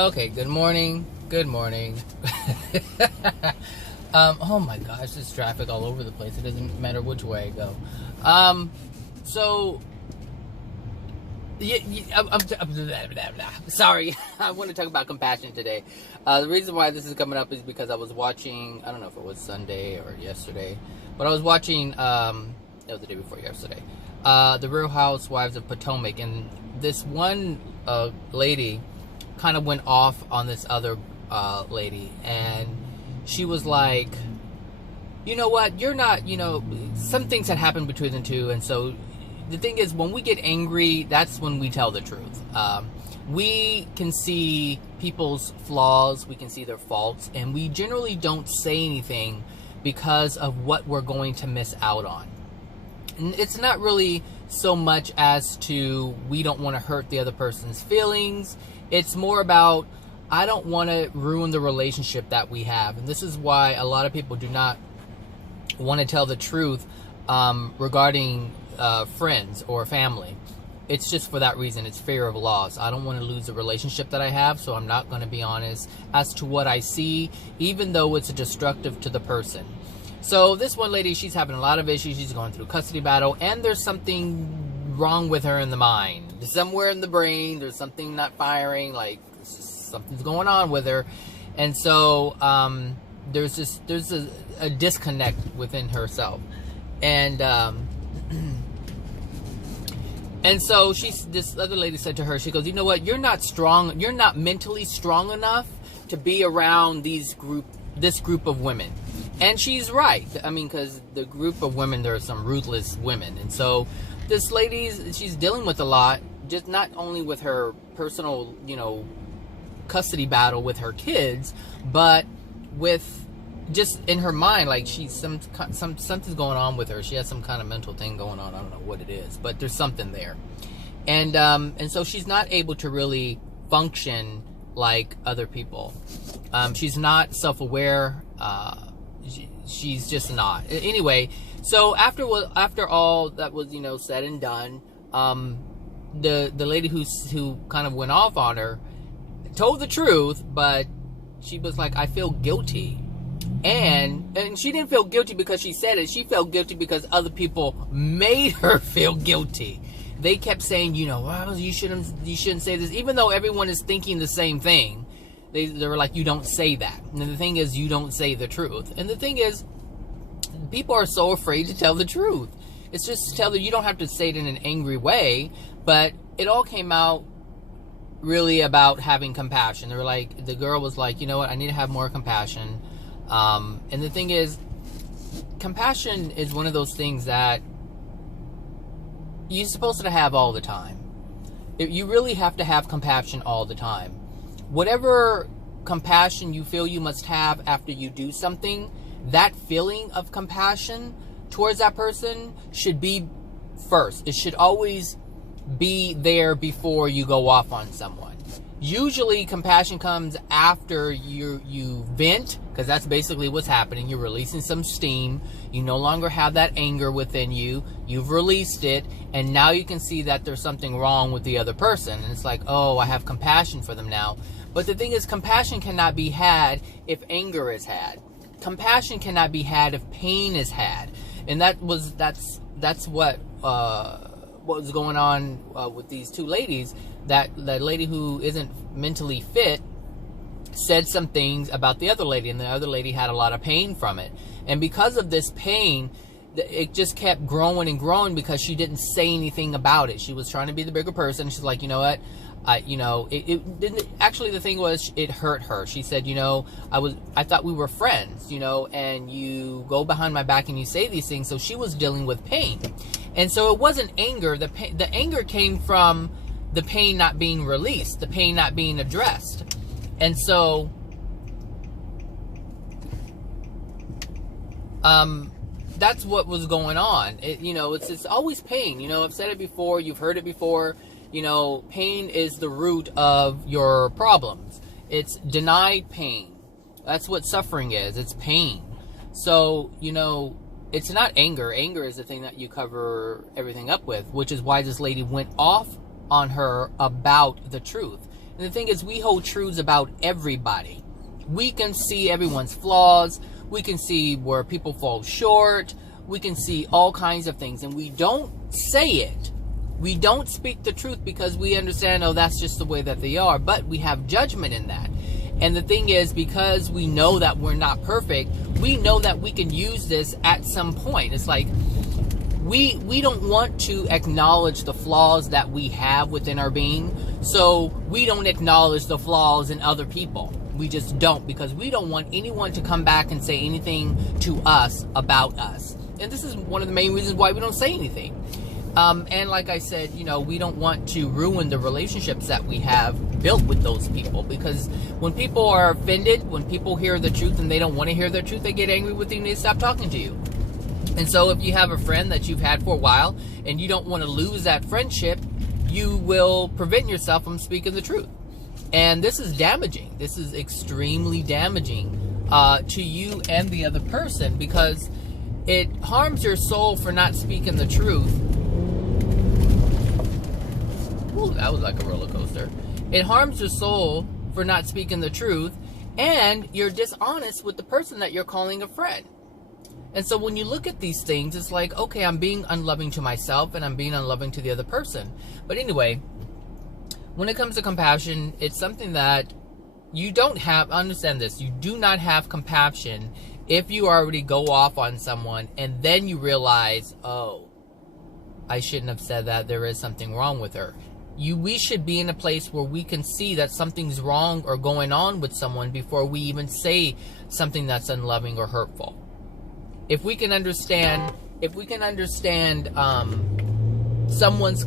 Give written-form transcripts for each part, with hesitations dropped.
Okay, good morning. Good morning. Oh my gosh, there's traffic all over the place. It doesn't matter which way I go. So, sorry. I want to talk about compassion today. The reason why this is coming up is because I was watching, I don't know if it was Sunday or yesterday, but I was watching, it was the day before yesterday, The Real Housewives of Potomac, and this one lady kind of went off on this other lady, and she was like, you know what, you're not, some things had happened between the two, and so the thing is, when we get angry, that's when we tell the truth. We can see people's flaws, we can see their faults, and we generally don't say anything because of what we're going to miss out on. And it's not really so much as to we don't want to hurt the other person's feelings. It's more about, I don't want to ruin the relationship that we have. And this is why a lot of people do not want to tell the truth regarding friends or family. It's just for that reason. It's fear of loss. I don't want to lose the relationship that I have, so I'm not going to be honest as to what I see, even though it's destructive to the person. So this one lady, she's having a lot of issues. She's going through a custody battle, and there's something wrong with her in the mind. Somewhere in the brain, there's something not firing, like something's going on with her. And so there's a disconnect within herself. And and so this other lady said to her, she goes, you know what, you're not strong, you're not mentally strong enough to be around this group of women. And she's right. I mean, because the group of women, there are some ruthless women. And so this lady, she's dealing with a lot, just not only with her personal, custody battle with her kids, but with just in her mind, like something's going on with her. She has some kind of mental thing going on. I don't know what it is, but there's something there. And so she's not able to really function like other people. She's not self-aware. She's just not. Anyway, so after all that was said and done, the lady who kind of went off on her told the truth, but she was like, I feel guilty. And she didn't feel guilty because she said it. She felt guilty because other people made her feel guilty. They kept saying, well, you shouldn't say this, even though everyone is thinking the same thing. They were like, you don't say that. And the thing is, you don't say the truth. And the thing is, people are so afraid to tell the truth. It's just you don't have to say it in an angry way, but it all came out really about having compassion. They were like, the girl was like, you know what, I need to have more compassion. And the thing is, compassion is one of those things that you're supposed to have all the time. You really have to have compassion all the time. Whatever compassion you feel you must have after you do something, that feeling of compassion towards that person should be first. It should always be there before you go off on someone. Usually compassion comes after you vent, because that's basically what's happening. You're releasing some steam. You no longer have that anger within you. You've released it, and now you can see that there's something wrong with the other person. And it's like, oh, I have compassion for them now. But the thing is, compassion cannot be had if anger is had. Compassion cannot be had if pain is had. And that's what was going on with these two ladies. That lady who isn't mentally fit said some things about the other lady, and the other lady had a lot of pain from it. And because of this pain, it just kept growing and growing because she didn't say anything about it. She was trying to be the bigger person. She's like, you know what? It didn't, actually the thing was, it hurt her. She said, I thought we were friends, and you go behind my back and you say these things. So she was dealing with pain. And so it wasn't anger. The anger came from the pain not being released, the pain not being addressed. And so, that's what was going on. It's always pain. I've said it before. You've heard it before. Pain is the root of your problems. It's denied pain. That's what suffering is. It's pain. So, it's not anger. Anger is the thing that you cover everything up with, which is why this lady went off on her about the truth. And the thing is, we hold truths about everybody. We can see everyone's flaws. We can see where people fall short. We can see all kinds of things. And we don't say it. We don't speak the truth because we understand, oh, that's just the way that they are. But we have judgment in that. And the thing is, because we know that we're not perfect, we know that we can use this at some point. It's like we don't want to acknowledge the flaws that we have within our being. So we don't acknowledge the flaws in other people. We just don't, because we don't want anyone to come back and say anything to us about us. And this is one of the main reasons why we don't say anything. And like I said, you know, we don't want to ruin the relationships that we have built with those people, because when people are offended, when people hear the truth and they don't want to hear the truth, they get angry with you and they stop talking to you. And so if you have a friend that you've had for a while and you don't want to lose that friendship, you will prevent yourself from speaking the truth. And this is damaging. This is extremely damaging to you and the other person, because it harms your soul for not speaking the truth. Ooh, that was like a roller coaster. It harms your soul for not speaking the truth, and you're dishonest with the person that you're calling a friend. And so when you look at these things, it's like, okay, I'm being unloving to myself and I'm being unloving to the other person. But anyway, when it comes to compassion, it's something that you don't have. Understand this. You do not have compassion if you already go off on someone and then you realize, oh, I shouldn't have said that. There is something wrong with her. We should be in a place where we can see that something's wrong or going on with someone before we even say something that's unloving or hurtful. If we can understand someone's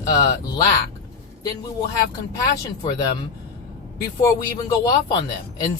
lack, then we will have compassion for them before we even go off on them. And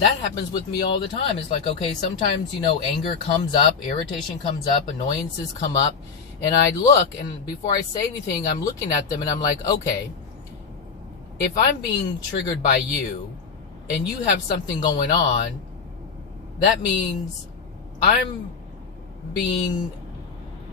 that happens with me all the time. It's like, okay, sometimes, you know, anger comes up, irritation comes up, annoyances come up, and I look, and before I say anything, I'm looking at them and I'm like, okay, if I'm being triggered by you and you have something going on, that means I'm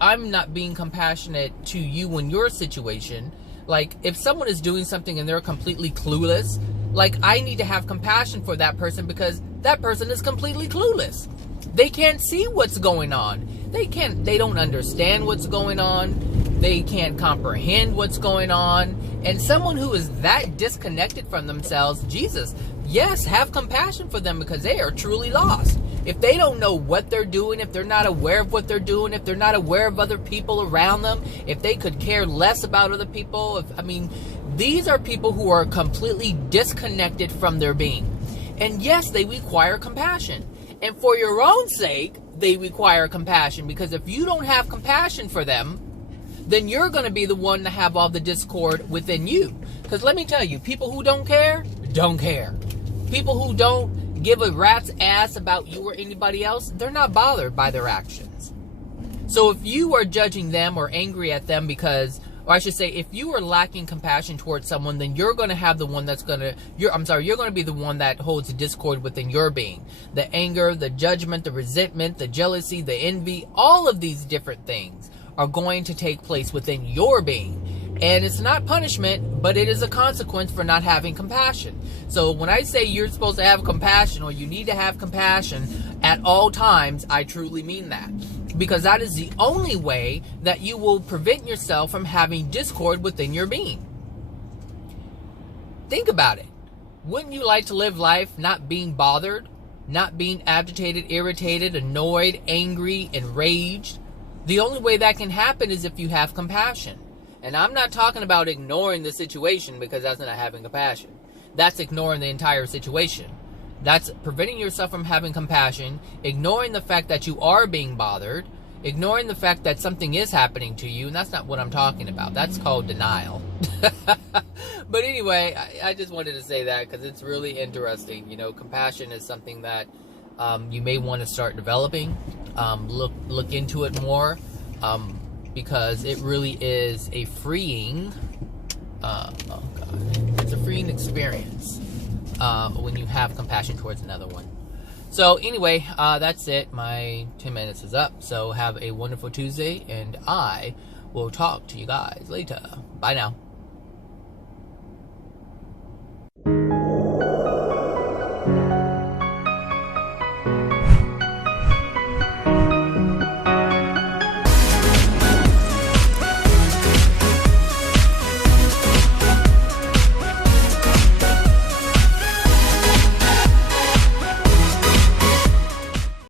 not being compassionate to you in your situation. Like, if someone is doing something and they're completely clueless, like, I need to have compassion for that person because that person is completely clueless. They can't see what's going on. They don't understand what's going on. They can't comprehend what's going on. And someone who is that disconnected from themselves, Jesus, yes, have compassion for them, because they are truly lost. If they don't know what they're doing, if they're not aware of what they're doing, if they're not aware of other people around them, if they could care less about other people, these are people who are completely disconnected from their being. And yes, they require compassion. And for your own sake, they require compassion, because if you don't have compassion for them, then you're going to be the one to have all the discord within you. Because let me tell you, people who don't care, don't care. People who don't give a rat's ass about you or anybody else, they're not bothered by their actions. So if you are judging them or angry at them because, or I should say, if you are lacking compassion towards someone, then you're going to have the one that's going to, you're going to be the one that holds the discord within your being. The anger, the judgment, the resentment, the jealousy, the envy, all of these different things are going to take place within your being. And it's not punishment, but it is a consequence for not having compassion. So when I say you're supposed to have compassion, or you need to have compassion at all times, I truly mean that. Because that is the only way that you will prevent yourself from having discord within your being. Think about it. Wouldn't you like to live life not being bothered, not being agitated, irritated, annoyed, angry, enraged? The only way that can happen is if you have compassion. And I'm not talking about ignoring the situation, because that's not having compassion. That's ignoring the entire situation. That's preventing yourself from having compassion, ignoring the fact that you are being bothered, ignoring the fact that something is happening to you, and that's not what I'm talking about. That's called denial. But anyway, I just wanted to say that because it's really interesting. You know, compassion is something that you may want to start developing. Look into it more. Because it really is a freeing, it's a freeing experience when you have compassion towards another one. So anyway, that's it. My 10 minutes is up. So have a wonderful Tuesday, and I will talk to you guys later. Bye now.